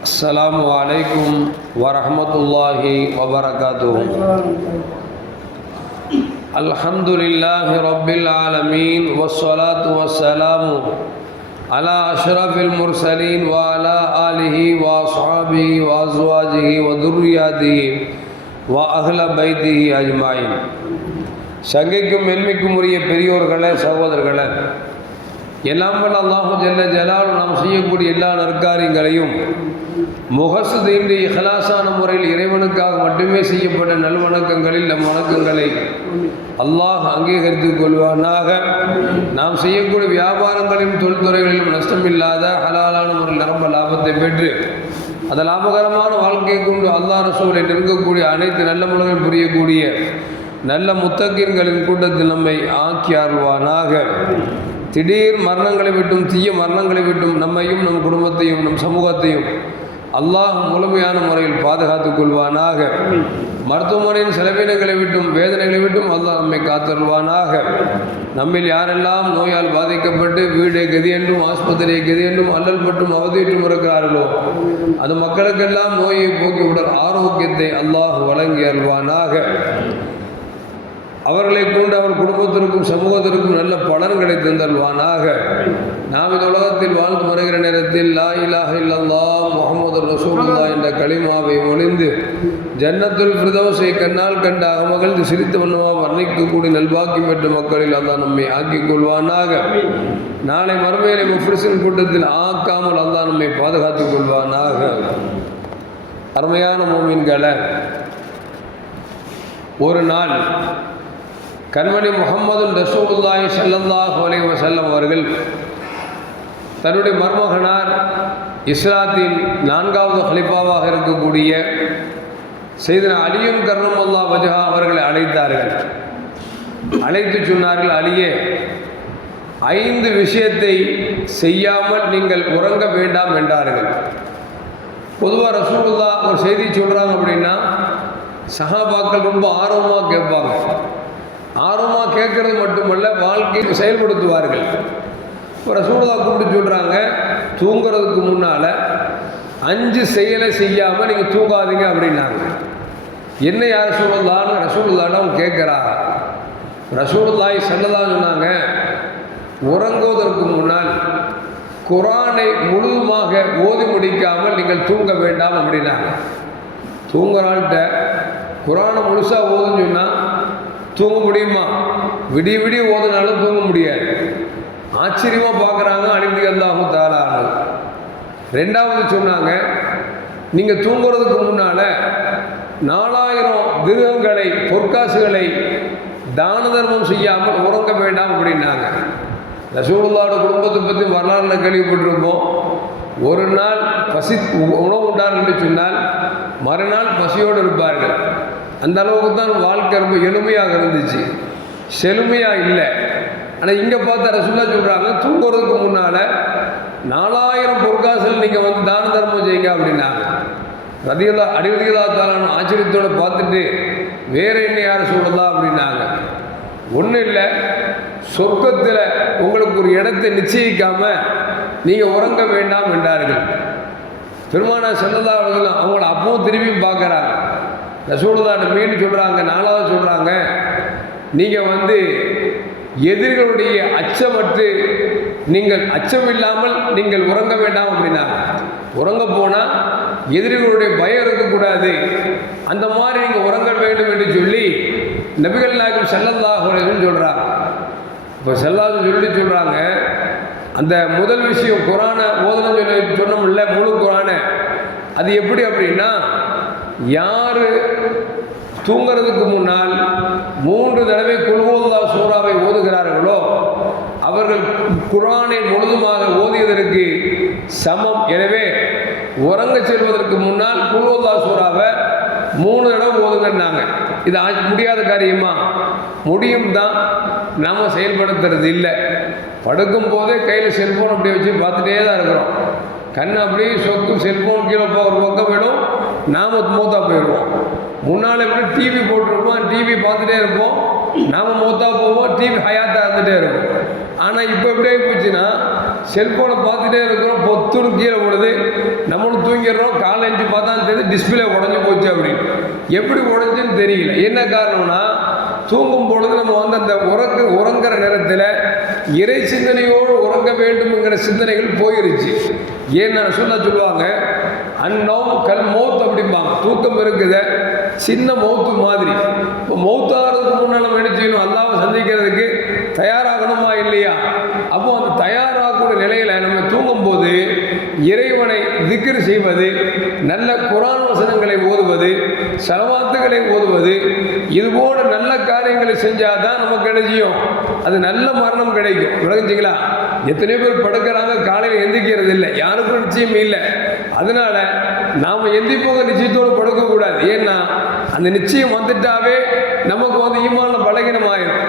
السلام عليكم ورحمة الله وبركاته الحمد لله رب العالمين والصلاة والسلام على أشرف المرسلين وعلى آله وأصحابه وأزواجه وذرياته وأهل بيته أجمعين சங்கைக்கும் மென்மைக்கும் உரிய பெரியோர்களே சகோதரர்களே எல்லாம் வல்ல அல்லாஹு ஜல்ல ஜலால் நாம் செய்யக்கூடிய எல்லா நற்காரியங்களையும் முகசுதீண்டு இஹலாசான முறையில் இறைவனுக்காக மட்டுமே செய்யப்பட்ட நல்வணக்கங்களில் நம் வணக்கங்களை அல்லாஹ் அங்கீகரித்துக் கொள்வானாக. நாம் செய்யக்கூடிய வியாபாரங்களிலும் தொழில்துறைகளிலும் நஷ்டமில்லாத ஹலாலான முறையில் நிரம்ப லாபத்தை பெற்று அந்த லாபகரமான வாழ்க்கையை கொண்டு அல்லாஹ் ரசூலை நெருங்கக்கூடிய அனைத்து நல்ல முறையில் புரியக்கூடிய நல்ல முத்தகீன்களின் கூட்டத்தில் நம்மை ஆக்கி அருள்வானாக திடீர் மரணங்களை விட்டும் தீய மரணங்களை விட்டும் நம்மையும் நம் குடும்பத்தையும் நம் சமூகத்தையும் அல்லாஹ் முழுமையான முறையில் பாதுகாத்துக் கொள்வானாக. மருத்துவமனையின் செலவினங்களை விட்டும் வேதனைகளை விட்டும் அல்லாஹ் நம்மை காத்தருள்வானாக. நம்மில் யாரெல்லாம் நோயால் பாதிக்கப்பட்டு வீடு கதி என்றும் ஆஸ்பத்திரியை கதி என்றும் அல்லல் பட்டும் அவதியிட்டும் இருக்கிறார்களோ அது மக்களுக்கெல்லாம் நோயை போக்கிவிட ஆரோக்கியத்தை அல்லாஹ் வழங்கி அல்வானாக அவர்களை கொண்டு அவர் குடும்பத்திற்கும் சமூகத்திற்கும் நல்ல பலன் கிடைத்திருந்தல்வானாக நாம் இந்த உலகத்தில் வாழ்ந்து வருகிற நேரத்தில் லா இலாஹ இல்லல்லா முகமது ரசூல்லா என்ற களிமாவை ஒளிந்து ஜன்னத்துல் பிரதோசை கண்ணால் கண்ட அகமகிழ்ந்து சிரித்த வண்ணமாக வர்ணிக்கக்கூடிய நல்வாக்கியம் பெற்ற மக்களில் அல்லா நம்மை ஆக்கிக் கொள்வானாக. நாளை மறுமையிலே முஃப்ரிசின் கூட்டத்தில் ஆக்காமல் அல்லா நம்மை பாதுகாத்துக் கொள்வானாக. அருமையான மோமீன்களை ஒரு நாள் கண்மணி முகமது ரசூலுல்லாஹி ஸல்லல்லாஹு அலைஹி வசல்லம் அவர்கள் தன்னுடைய மருமகனார் இஸ்லாத்தின் நான்காவது ஹலிஃபாவாக இருக்கக்கூடிய செய்தன அலியும் கர்ணமுல்லா வஜஹா அவர்களை அழைத்தார்கள். அழைத்து சொன்னார்கள் அலியே ஐந்து விஷயத்தை செய்யாமல் நீங்கள் உறங்க வேண்டாம் என்றார்கள். பொதுவாக ரசூலுல்லா ஒரு செய்தி சொல்கிறாங்க அப்படின்னா சஹாபாக்கள் ரொம்ப ஆர்வமாக கேட்பாங்க. ஆர்வமாக கேட்கறது மட்டுமல்ல வாழ்க்கையை செயல்படுத்துவார்கள். இப்போ ரசூலுல்லா கூப்பிட்டு சொல்கிறாங்க தூங்குறதுக்கு முன்னால் அஞ்சு செயலை செய்யாமல் நீங்கள் தூங்காதீங்க அப்படின்னாங்க. என்ன யார் ரசூலுல்லான்னு ரசூலுல்லான்னு அவங்க கேட்குறா. ரசூலுல்லாய் செல்லதான் சொன்னாங்க உறங்குவதற்கு முன்னால் குரானை முழுதுமாக ஓதி முடிக்காமல் நீங்கள் தூங்க வேண்டாம் அப்படின்னாங்க. தூங்குறாள்கிட்ட குரானை முழுசாக ஓதுன்னு சொன்னால் தூங்க முடியுமா? விடிய விடிய ஓதுனாலும் தூங்க முடியாது. ஆச்சரியமாக பார்க்குறாங்க அனிந்தி அல்லாஹும் தாராளு ரெண்டாவது சொன்னாங்க நீங்கள் தூங்குறதுக்கு முன்னால் நாலாயிரம் திருகங்களை பொற்காசுகளை தான தர்மம் செய்யாமல் உறங்க வேண்டாம் அப்படின்னாங்க. ரசூலுல்லாவோட குடும்பத்தை பற்றி வரலாறுல கேள்விப்பட்டிருப்போம். ஒரு நாள் பசி உணவு உண்டார் என்று சொன்னால் மறுநாள் பசியோடு இருப்பார்கள். அந்த அளவுக்கு தான் வாழ்க்கை ரொம்ப எளிமையாக இருந்துச்சு. செழுமையாக இல்லை. ஆனால் இங்கே பார்த்தா ரசுல்லா சொல்கிறாங்க தூங்குறதுக்கு முன்னால் நாலாயிரம் பொற்காசல் நீங்கள் வந்து தான தர்மம் செய்யுங்க அப்படின்னாங்க. ரதிகளா அடிவதிகளா தாளான ஆச்சரியத்தோடு பார்த்துட்டு வேற என்ன யார் சொல்லலாம் அப்படின்னாங்க. ஒன்றும் இல்லை. சொர்க்கத்தில் உங்களுக்கு ஒரு இடத்தை நிச்சயிக்காமல் நீங்கள் உறங்க வேண்டாம் என்றார்கள். பெருமானா செல்லதா அவங்கள அப்பவும் திரும்பி பார்க்குறாங்க. ரசூலுதான மீன் சொல்கிறாங்க நாலாவது சொல்கிறாங்க நீங்கள் வந்து எதிரிகளுடைய அச்சமற்று நீங்கள் அச்சம் இல்லாமல் நீங்கள் உறங்க வேண்டாம் அப்படின்னா உறங்க போனால் எதிரிகளுடைய பயம் இருக்கக்கூடாது. அந்த மாதிரி நீங்கள் உறங்க வேண்டும் என்று சொல்லி நபிகள் நாயகம் செல்லல்லாஹுன்னு சொல்கிறாங்க இப்போ செல்லாது சொல்லி சொல்கிறாங்க அந்த முதல் விஷயம் குரானை ஓதனம் சொல்லி சொன்னோம்ல முழு குரானை. அது எப்படி அப்படின்னா யார் தூங்கிறதுக்கு முன்னால் மூன்று தடவை குல்வோல்லா சூறாவை ஓதுகிறார்களோ அவர்கள் குரானை முழுதுமாக ஓதியதற்கு சமம். எனவே உறங்க செல்வதற்கு முன்னால் குல்வோல்லா சூறாவை மூணு தடவை ஓதுங்கன்னாங்க. இது ஆ- முடியாத காரியமா? முடியும் தான். நம்ம செயல்படுத்துறது இல்லை படுக்கும் போதே கையில் செல்ஃபோன் அப்படியே வச்சு பார்த்துட்டே தான் இருக்கிறோம். கண் அப்படியே சொத்து செல்ஃபோன் கீழே போ ஒரு பக்கம் போயிடும் நாம மூத்தா போயிடுவோம். முன்னால் எப்படி டிவி போட்டிருப்போம் டிவி பார்த்துட்டே இருப்போம். நாம மூத்தா போவோம் டிவி ஹயாத்தாக இருந்துகிட்டே இருக்கும் ஆனால் இப்போ எப்படியே போச்சுன்னா செல்ஃபோனை பார்த்துட்டே இருக்கிறோம் பொத்துன்னு கீழே விடுது நம்மளும் தூங்கிடுறோம் காலேஜ் பார்த்தா தெரியுது டிஸ்பிளே உடஞ்சி போச்சு அப்படின்னு. எப்படி உடஞ்சுன்னு தெரியல. என்ன காரணம்னா தூங்கும் பொழுது நம்ம வந்து அந்த உறக்க உறங்குற நேரத்தில் இறை சிந்தனையோடு உறங்க வேண்டும்ங்கிற சிந்தனைகள் போயிருச்சு. ஏன்னா சொல்ல சொல்லுவாங்க அன்னோம் கல் மௌத் அப்படிம்பாங்க. தூக்கம் இருக்குத சின்ன மௌத்து மாதிரி. இப்போ மௌத்தாகிறதுக்கு முன்னால் நம்ம என்ன செய்யணும்? அல்லாவை சந்திக்கிறதுக்கு தயாராகணுமா இல்லையா? அப்போ அந்த தயாராகக்கூடிய நிலையில் நம்ம தூங்கும்போது இறைவனை திக்கர் செய்வது நல்ல குரான் வசனங்களை ஓதுவது செலவாத்துகளை ஓதுவது இது நல்ல காரியங்களை செஞ்சால் தான் நமக்கு கிடைச்சியும் அது நல்ல மரணம் கிடைக்கும். விளங்குச்சிங்களா எத்தனையோ பேர் படுக்கிறாங்க காலையில் எந்திக்கிறது இல்லை. யாருக்கும் நிச்சயம் இல்லை. அதனால நாம் எந்திரிப்போங்க நிச்சயத்தோடு படுக்கக்கூடாது. ஏன்னா அந்த நிச்சயம் வந்துட்டாவே நமக்கு வந்து ஈமான பலகீனமாயிரும்.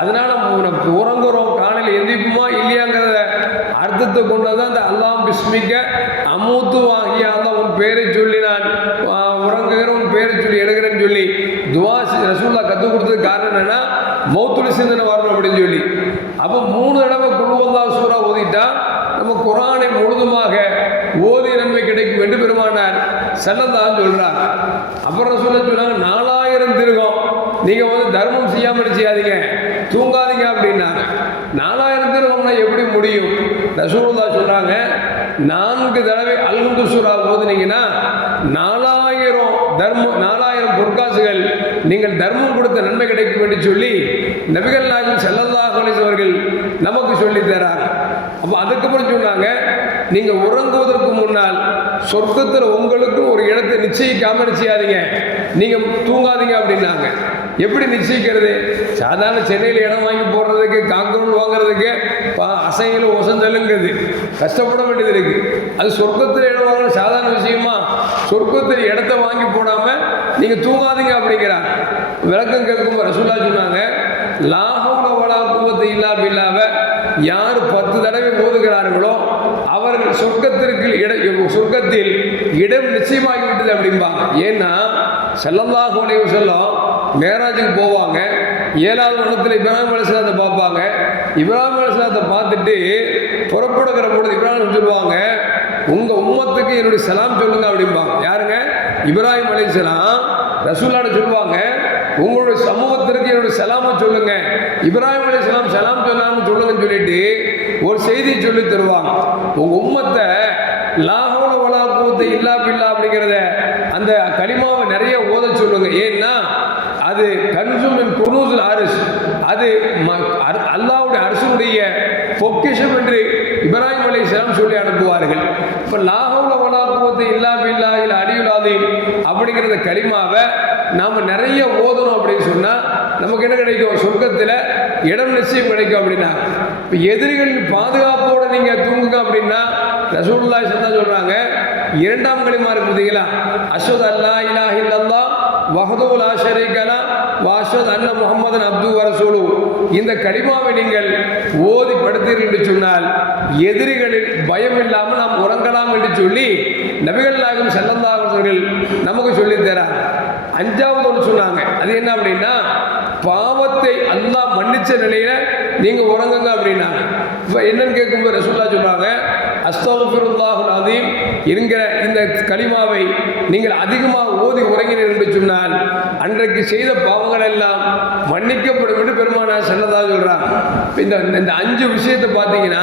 அதனால நம்ம உறங்குறோம் காலையில் எந்திப்போம் அர்த்தத்தை கொண்டு தான் அந்த அல்லாம் பிஸ்மிக்க அமூத்து வாங்கிய அந்த உன் பேரை சொல்லி நான் ஆ, உன் பேரை சொல்லி எடுக்கிறேன்னு சொல்லி துவா ரசூல்லா கற்றுக் கொடுத்ததுக்கு காரணம் என்னன்னா மௌத்துளி சிந்தனை வரணும் அப்படின்னு சொல்லி. அப்போ மூணு தடவை குழுவந்தா சூறா ஓதிட்டா நம்ம குரானை முழுதுமாக ஓதி நன்மை கிடைக்கும் என்று பெருமானார் செல்லந்தான் சொல்கிறார் அப்புறம் சொல்ல சொன்னாங்க நாலாயிரம் திருகம். நீங்கள் வந்து தர்மம் செய்யாமல் செய்யாதீங்க தூங்காதீங்க அப்படின்னாங்க நாலாயிரம் திருகம்னா எப்படி முடியும்? ரசூலுல்லா சொல்கிறாங்க நான்கு தடவை அல்ஹம்து சூரா ஓதுனீங்கன்னா நாலாயிரம் தர்மம் நாலாயிரம் பொற்காசுகள் நீங்கள் தர்மம் கொடுத்த நன்மை கிடைக்கும் என்று சொல்லி நபிகள் நாயகம் ஸல்லல்லாஹு அவர்கள் நமக்கு சொல்லி தராங்க. அப்போ அதுக்கப்புறம் சொன்னாங்க நீங்கள் உறங்குவதற்கு முன்னால் சொர்க்கத்தில் உங்களுக்கும் ஒரு இடத்தை நிச்சயிக்காமல் செய்யாதீங்க நீங்கள் தூங்காதீங்க அப்படின்னாங்க. எப்படி நிச்சயிக்கிறது? சாதாரண சென்னையில் இடம் வாங்கி போடுறதுக்கு காங்கிரவுண்ட் வாங்குறதுக்கு பா- அசைங்களும் ஒசந்தலுங்கிறது கஷ்டப்பட வேண்டியது இருக்கு. அது சொர்க்கத்தில் இடம் வாங்கின சாதாரண விஷயமா? சொர்க்கத்தில் இடத்த வாங்கி போடாமல் நீங்கள் தூங்காதீங்க அப்படிங்கிறார் விளக்கம் கேட்கும் ரசூலா சொன்னாங்க லாஹவுல வலா குவத்தை இல்லா பில்லாவ. யார் பத்து தடவை ஓதுகிறார்களோ அவர்கள் சொர்க்கத்திற்கு இடம் சொர்க்கத்தில் இடம் நிச்சயமாகிவிட்டது அப்படிம்பாங்க. ஏன்னா செல்லல்லாஹு அலைஹி வஸல்லம் மேராஜுக்கு போவாங்க. ஏழாவது இடத்துல இப்ராஹிம் அலிஸ்லாத்தை பார்ப்பாங்க. இப்ராஹிம் அலிஸ்லாத்தை பார்த்துட்டு புறப்படுகிற பொழுது இப்ராஹிம் சொல்லுவாங்க உங்கள் உம்மத்துக்கு என்னுடைய சலாம் சொல்லுங்க அப்படிம்பாங்க. யாருங்க? இப்ராஹிம் அலிஸ்லாம் ரசூல்லாட்ட சொல்லுவாங்க. உங்களுடைய சமூகத்திற்கு என்னுடைய சலாமை சொல்லுங்க. இப்ராஹிம் அலைஹிஸ்ஸலாம் சலாம் சொல்லாமல் சொல்லுங்கன்னு சொல்லிட்டு ஒரு செய்தி சொல்லி தருவாங்க. உங்க உம்மத்தை லாகோல வலா இல்லா பில்லா அப்படிங்கிறத அந்த களிமாவை நிறைய ஓத சொல்லுங்க. ஏன்னா அது கன்சூமின் குனூசுல் அரிஸ் அது அல்லாவுடைய அரசனுடைய அல்லாஹ்வுடைய அரசுடைய பொக்கிஷம் என்று இப்ராஹிம் சிலம் சொல்லி அனுப்புவார்கள். இப்போ லாகவுல வலா கூத்தை இல்லா பில்லா அடியுலாதி அப்படிங்கிறத கலிமாவை நாம் நிறைய ஓதணும் அப்படின்னு சொன்னால் நமக்கு என்ன கிடைக்கும்? சொர்க்கத்தில் இடம் நிச்சயம் கிடைக்கும் அப்படின்னா. இப்போ எதிரிகளின் பாதுகாப்போடு நீங்கள் தூங்குங்க அப்படின்னா ரசூலுல்லாஹி சல்லா சொல்கிறாங்க இரண்டாம் களிமா இருக்கு பார்த்தீங்களா? அஸ்வத் அல்லா இலாஹ இல்லல்லா வஹது லா ஷரீகலா வாஷத் அண்ண முகமது அப்து வரசூலு இந்த கடிமாவை நீங்கள் ஓதி படுத்தீர்கள் என்று சொன்னால் எதிரிகளில் பயம் இல்லாமல் நாம் உறங்கலாம் என்று சொல்லி நபிகள்லாகும் நாயகம் நமக்கு சொல்லித் தராங்க அஞ்சாவது ஒன்று சொன்னாங்க. அது என்ன அப்படின்னா பாவத்தை அல்லா மன்னிச்ச நிலையில நீங்க உறங்குங்க அப்படின்னா இப்போ என்னன்னு கேட்கும்போது ரசூல்லா சொன்னாங்க அஸ்தகுல்லாஹுல் அதீம் என்கிற இந்த களிமாவை நீங்கள் அதிகமாக ஓதி உறங்கினீர்கள் என்று சொன்னால் அன்றைக்கு செய்த பாவங்கள் எல்லாம் மன்னிக்கப்படும் என்று பெருமானார் சொன்னதாக சொல்றாங்க. இந்த இந்த அஞ்சு விஷயத்தை பார்த்தீங்கன்னா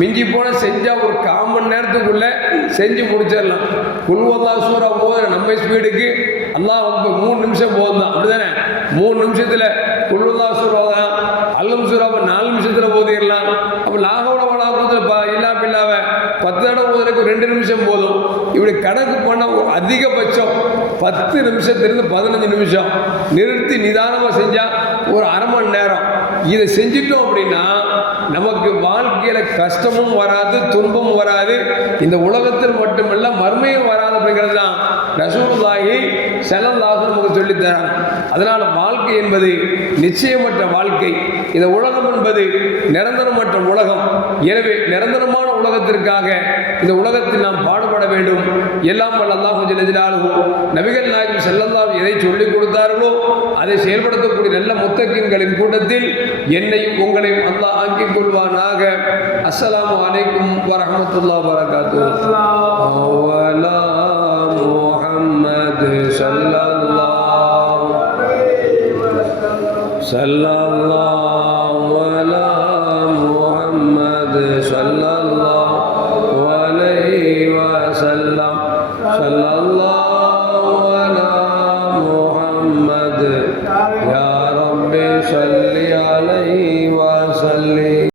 மிஞ்சி போன செஞ்சா ஒரு கால் மணி நேரத்துக்குள்ள செஞ்சு முடிச்சிடலாம். குல்வல்லா சூறா போகிற நம்ம ஸ்பீடுக்கு அல்லாஹ் வந்து மூணு நிமிஷம் போதும் தான் அப்படிதானே மூணு நிமிஷத்துல குழுதா சூறா அல்லம் சூறாவை நாலு நிமிஷத்துல போதிடலாம் அப்போ லாகோட வளாகத்தில் இல்லா பில்லாவ பத்து தடவை போதுறதுக்கு ரெண்டு நிமிஷம் போதும். இப்படி கணக்கு பண்ண ஒரு அதிகபட்சம் பத்து நிமிஷத்திலிருந்து பதினஞ்சு நிமிஷம். நிறுத்தி நிதானமாக செஞ்சால் ஒரு அரை மணி நேரம். இதை செஞ்சிட்டோம் அப்படின்னா நமக்கு வாழ்க்கையில கஷ்டமும் வராது துன்பமும் வராது. இந்த உலகத்தில் மட்டுமல்ல மர்மையும் வராது அப்படிங்கிறது தான் ரசூலுல்லாஹி செல்லல்லாக நமக்கு சொல்லித்தரான் அதனால வாழ்க்கை என்பது நிச்சயமற்ற வாழ்க்கை. இந்த உலகம் என்பது நிரந்தரமற்ற உலகம். எனவே நிரந்தரமான உலகத்திற்காக இந்த உலகத்தில் நாம் பாடுபட வேண்டும். எல்லாம் வல்ல அல்லாஹ் ஜெல்லஜலாலுஹு நபிகள் நாயகம் செல்லல்லாம் எதை சொல்லிக் கொடுத்தார்களோ அதை செயல்படுத்தக்கூடிய நல்ல முத்தக்கின்களின் கூட்டத்தில் என்னையும் உங்களையும் அல்லாஹ் ஆக்கிக் கொள்வானாக. அஸ்லாம் வலைக்கும் வரமத்துல்லா வரகாத்து அவ்வலா சல்லல்லா ஸல்லல்லாஹு